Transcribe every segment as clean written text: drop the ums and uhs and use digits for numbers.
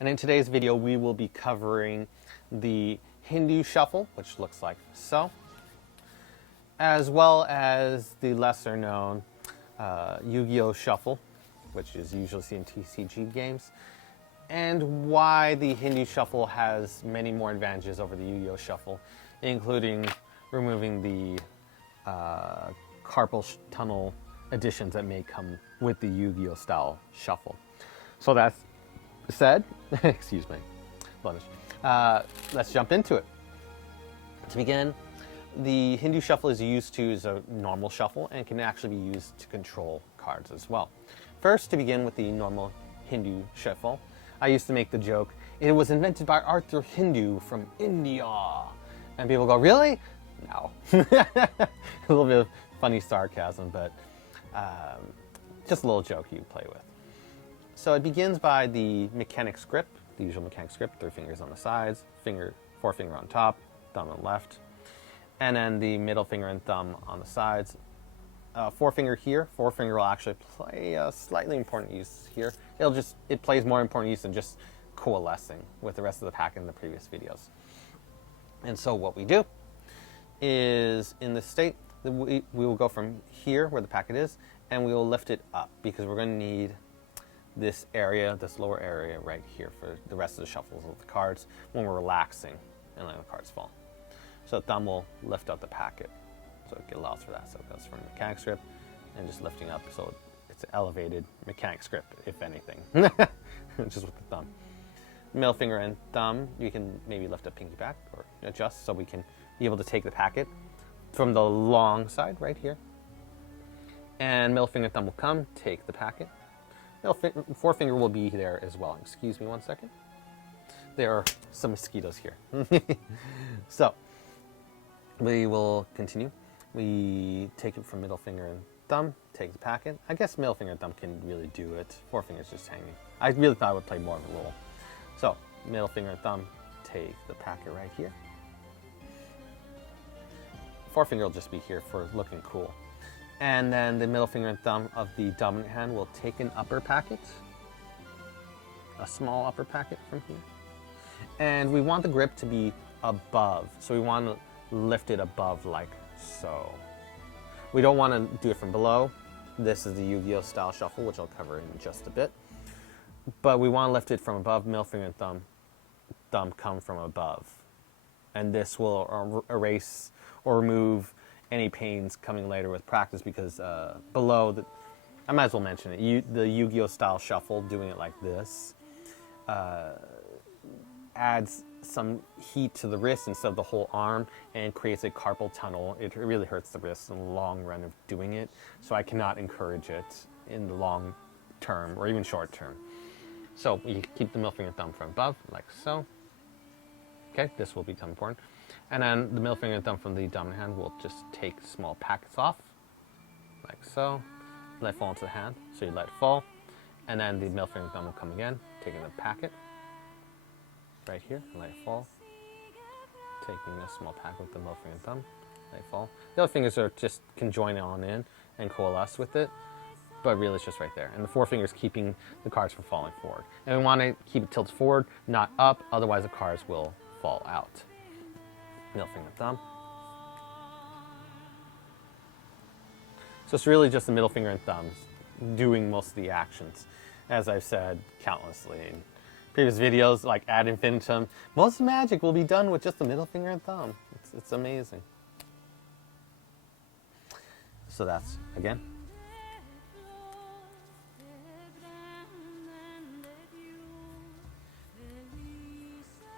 And in today's video, we will be covering the Hindu Shuffle, which looks like so, as well as the lesser known Yu-Gi-Oh! Shuffle, which is usually seen in TCG games, and why the Hindu Shuffle has many more advantages over the Yu-Gi-Oh! Shuffle, including removing the carpal tunnel additions that may come with the Yu-Gi-Oh! Style Shuffle. So that's said, excuse me, let's jump into it. To begin, the Hindu Shuffle is used to as a normal shuffle and can actually be used to control cards as well. First, to begin with the normal Hindu Shuffle, I used to make the joke, it was invented by Arthur Hindu from India. And people go, really? No. A little bit of funny sarcasm, but just a little joke you play with. So it begins by the mechanic's grip, the usual mechanic's grip, 3 fingers on the sides, forefinger on top, thumb on left, and then the middle finger and thumb on the sides. Forefinger here. Forefinger will actually play a slightly important use here. It plays more important use than just coalescing with the rest of the pack in the previous videos. And so what we do is, in this state, we will go from here where the packet is, and we will lift it up because we're going to need this area, this lower area right here for the rest of the shuffles of the cards when we're relaxing and letting the cards fall. So thumb will lift up the packet. So it allows for that. So it goes from mechanic's grip and just lifting up. So it's an elevated mechanic's grip, if anything, just with the thumb. Middle finger and thumb, you can maybe lift a pinky back or adjust so we can be able to take the packet from the long side right here. And middle finger and thumb will come, take the packet. Forefinger will be there as well. Excuse me one second. There are some mosquitoes here. So we will continue. We take it from middle finger and thumb, take the packet. I guess middle finger and thumb can really do it. Forefinger's just hanging. I really thought it would play more of a role. So middle finger and thumb, take the packet right here. Forefinger will just be here for looking cool. And then the middle finger and thumb of the dominant hand will take an upper packet, a small upper packet from here. And we want the grip to be above. So we want to lift it above like so. We don't want to do it from below. This is the Yu-Gi-Oh! Style Shuffle, which I'll cover in just a bit. But we want to lift it from above, middle finger and thumb come from above. And this will erase or remove any pains coming later with practice because below, I might as well mention it, the Yu-Gi-Oh! Style Shuffle, doing it like this, adds some heat to the wrist instead of the whole arm and creates a carpal tunnel. It really hurts the wrist in the long run of doing it, so I cannot encourage it in the long term or even short term. So you keep the middle finger and thumb from above, like so. Okay, this will become important. And then the middle finger and thumb from the dominant hand will just take small packets off, like so. Let it fall into the hand, so you let it fall. And then the middle finger and thumb will come again, taking the packet right here, and let it fall. Taking a small packet with the middle finger and thumb, let it fall. The other fingers can join on in and coalesce with it, but really it's just right there. And the forefinger is keeping the cards from falling forward. And we want to keep it tilted forward, not up, otherwise the cards will fall out. Middle finger and thumb. So it's really just the middle finger and thumbs doing most of the actions. As I've said countlessly in previous videos, like ad infinitum, most magic will be done with just the middle finger and thumb. It's amazing. So that's, again.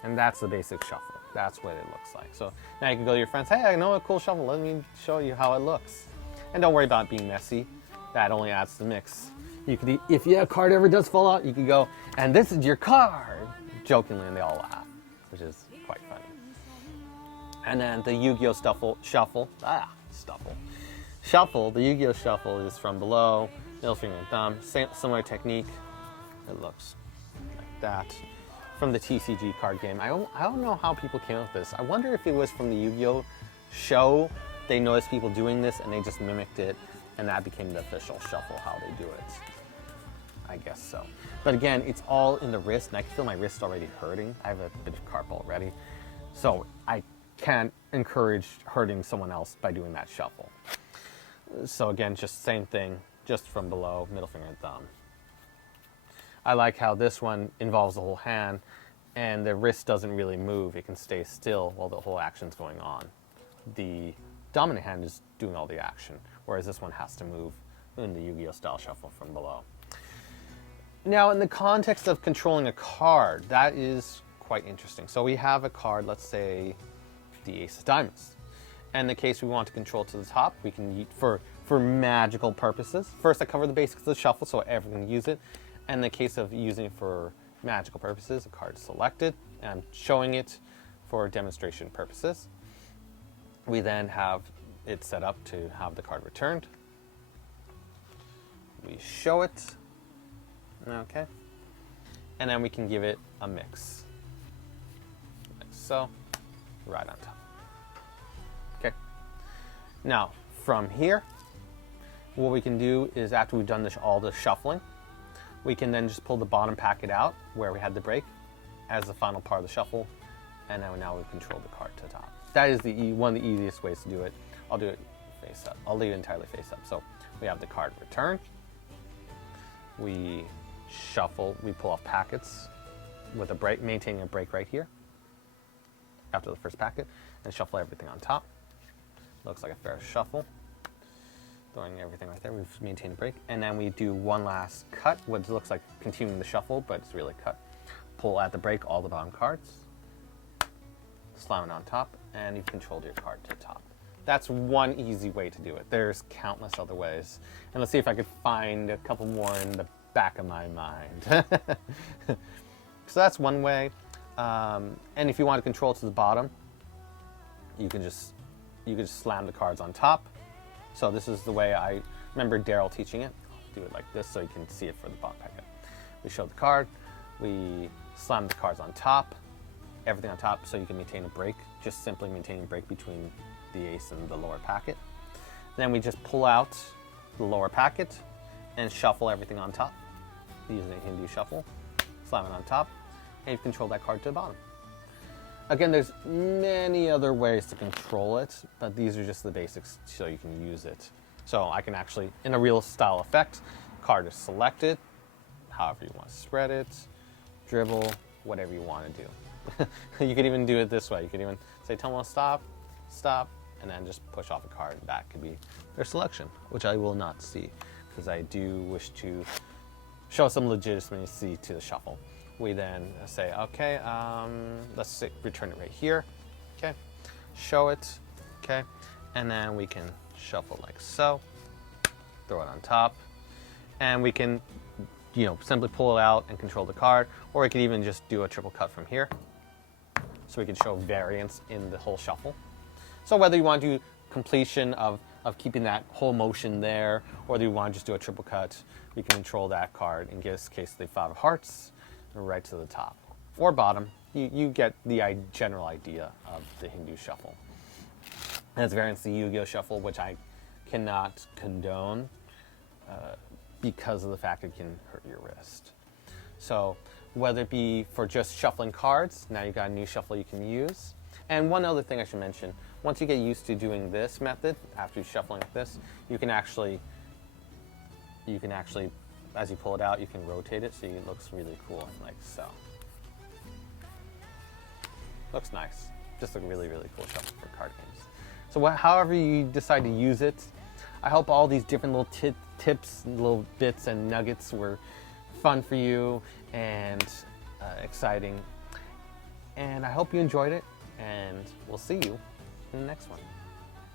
And that's the basic shuffle. That's what it looks like. So now you can go to your friends, hey, I know a cool shuffle. Let me show you how it looks. And don't worry about being messy. That only adds to the mix. You could, if your card ever does fall out, you could go, and this is your card, jokingly, and they all laugh, which is quite funny. And then the Yu-Gi-Oh! Shuffle, the Yu-Gi-Oh! Shuffle is from below, middle finger and thumb, similar technique. It looks like that. From the TCG card game. I don't know how people came up with this. I wonder if it was from the Yu-Gi-Oh! Show. They noticed people doing this and they just mimicked it, and that became the official shuffle, how they do it. I guess so. But again, it's all in the wrist, and I can feel my wrist already hurting. I have a bit of carp already. So I can't encourage hurting someone else by doing that shuffle. So again, just same thing, just from below, middle finger and thumb. I like how this one involves the whole hand, and the wrist doesn't really move. It can stay still while the whole action's going on. The dominant hand is doing all the action, whereas this one has to move in the Yu-Gi-Oh! Style shuffle from below. Now, in the context of controlling a card, that is quite interesting. So we have a card, let's say the Ace of Diamonds. And in the case we want to control to the top, we can use for magical purposes. First, I cover the basics of the shuffle so everyone can use it. And in the case of using it for magical purposes, a card is selected, and I'm showing it for demonstration purposes. We then have it set up to have the card returned. We show it, okay, and then we can give it a mix, like so, right on top. Okay. Now, from here, what we can do is after we've done all the shuffling, we can then just pull the bottom packet out where we had the break as the final part of the shuffle, and now we control the card to the top. That is one of the easiest ways to do it. I'll do it face up. I'll leave it entirely face up. So we have the card returned. We shuffle, we pull off packets with a break, maintaining a break right here after the first packet, and shuffle everything on top. Looks like a fair shuffle. Throwing everything right there, we've maintained a break. And then we do one last cut, what looks like continuing the shuffle, but it's really a cut. Pull at the break all the bottom cards, slam it on top, and you've controlled your card to the top. That's one easy way to do it. There's countless other ways. And let's see if I could find a couple more in the back of my mind. So that's one way. And if you want to control to the bottom, you can just slam the cards on top. So this is the way I remember Daryl teaching it. I'll do it like this so you can see it for the bottom packet. We show the card, we slam the cards on top, everything on top so you can maintain a break, just simply maintaining a break between the ace and the lower packet. Then we just pull out the lower packet and shuffle everything on top using a Hindu shuffle, slam it on top, and you've controlled that card to the bottom. Again, there's many other ways to control it, but these are just the basics so you can use it. So I can actually, in a real style effect, card is selected, however you want to spread it, dribble, whatever you want to do. You could even do it this way. You could even say, tell them stop, stop, and then just push off a card. That could be their selection, which I will not see because I do wish to show some legitimacy to the shuffle. We then say, okay, let's say return it right here, okay, show it, okay, and then we can shuffle like so, throw it on top, and we can, simply pull it out and control the card, or we could even just do a triple cut from here, so we can show variance in the whole shuffle. So whether you want to do completion of keeping that whole motion there, or whether you want to just do a triple cut, we can control that card, in this case the 5 of hearts, right to the top or bottom. You get the general idea of the Hindu shuffle. And it's variants the Yu-Gi-Oh! Shuffle, which I cannot condone because of the fact it can hurt your wrist. So whether it be for just shuffling cards, now you've got a new shuffle you can use. And one other thing I should mention, once you get used to doing this method, after shuffling like this, you can actually, as you pull it out, you can rotate it so it looks really cool, like so. Looks nice. Just a really, really cool shuffle for card games. So however you decide to use it, I hope all these different little tips, little bits and nuggets were fun for you and exciting. And I hope you enjoyed it, and we'll see you in the next one.